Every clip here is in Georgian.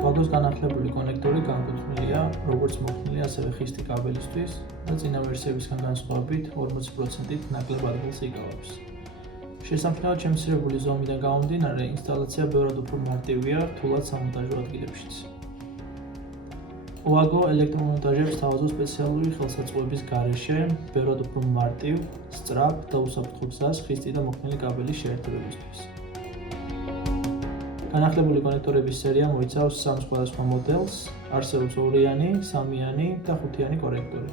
WAGO-ს განახლებული კონექტორი განკუთვნილია როგორც მოქნილი, ასევე ხისტი კაბელისთვის და წინა ვერსიებისგან განსხვავებით 40%-ით ნაკლებ ადგილს იკავებს. შესამჩნევად შემცირებული ზომიდან გამომდინარე, ინსტალაცია ბევრად უფრო მარტივია რთულად სამონტაჟო ადგილებშიც. WAGO ელექტრომონტაჟებს თავაზობს სპეციალური ხელსაწყოების გარეშე ბევრად უფრო მარტივ, სწრაფ და უსაფრთხო გზას ხისტი და მოქნილი კაბელის შეერთებებისთვის. განახლებული კონექტორების სერია მოიცავს 3 სხვადასხვა მოდელს, არსებობს 2-იანი, 3-იანი და 5-იანი კონექტორი,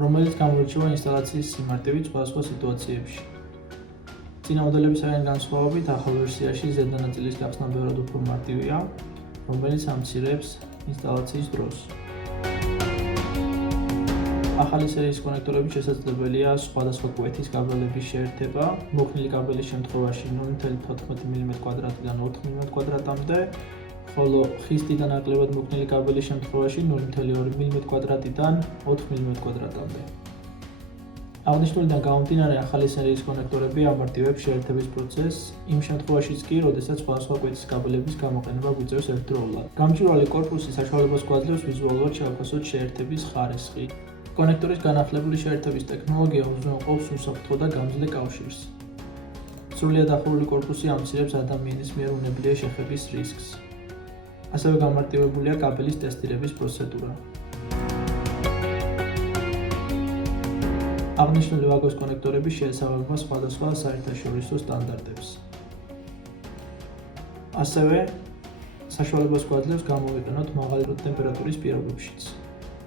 რომელიც გამოირჩევა ინსტალაციის სიმარტივით სხვადასხვა სიტუაციებში. წინა მოდელებისგან განსხვავებით, ახალ ვერსიაში ზედა ნაწილის გახსნა ბევრად უფრო მარტივია, რომელიც ამცირებს ინსტალაციის დროს. ახალი სერიის კონექტორებით შესაძლებელია სხვადასხვა კვეთის კაბელების შეერთება, მოქნილი კაბელის შემთხვევაში 0.14 მმ-დან 4 მმ-მდე, ხოლო ხისტი და ნაკლებად მოქნილი კაბელის შემთხვევაში 0.2 მმ-დან 4 მმ-მდე. აღნიშნულიდან გამომდინარე, ახალი სერიის კონექტორები ამარტივებს შეერთების პროცესს, იმ შემთხვევაშიც კი, როდესაც სხვადასხვა კვეთის კაბელების გამოყენება გვიწევს ერთდროულად. გამჭვირვალე კორპუსი საშუალებას გვაძლევს ვიზუალურად შევაფასოთ შეერთების ხარისხი. კონექტორის განახლებული შეერთების ტექნოლოგია უზრუნველყოფს უსაფრთხო და გამძლე კავშირს. სრულიად ახლული კორპუსი ამცირებს ადამიანის მიერ უნებლიე შეხების რისკს. ასევე გამარტივებულია კაბელის ტესტირების პროცედურა. აღნიშნული WAGO-s კონექტორები შეესაბამება სხვადასხვა საერთაშორისო სტანდარტებს. ასევე საშუალებას გვაძლევს გამოვიყენოთ მაღალი ტემპერატურის პირობებშიც.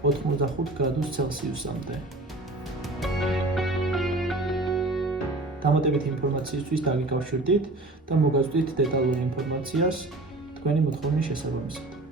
85 გრადუს ცელსიუსამდე. დამატებითი ინფორმაციისთვის დაგიკავშირდით და მოგაზრდით დეტალურ ინფორმაციას თქვენი მოთხოვნის შესაბამისად.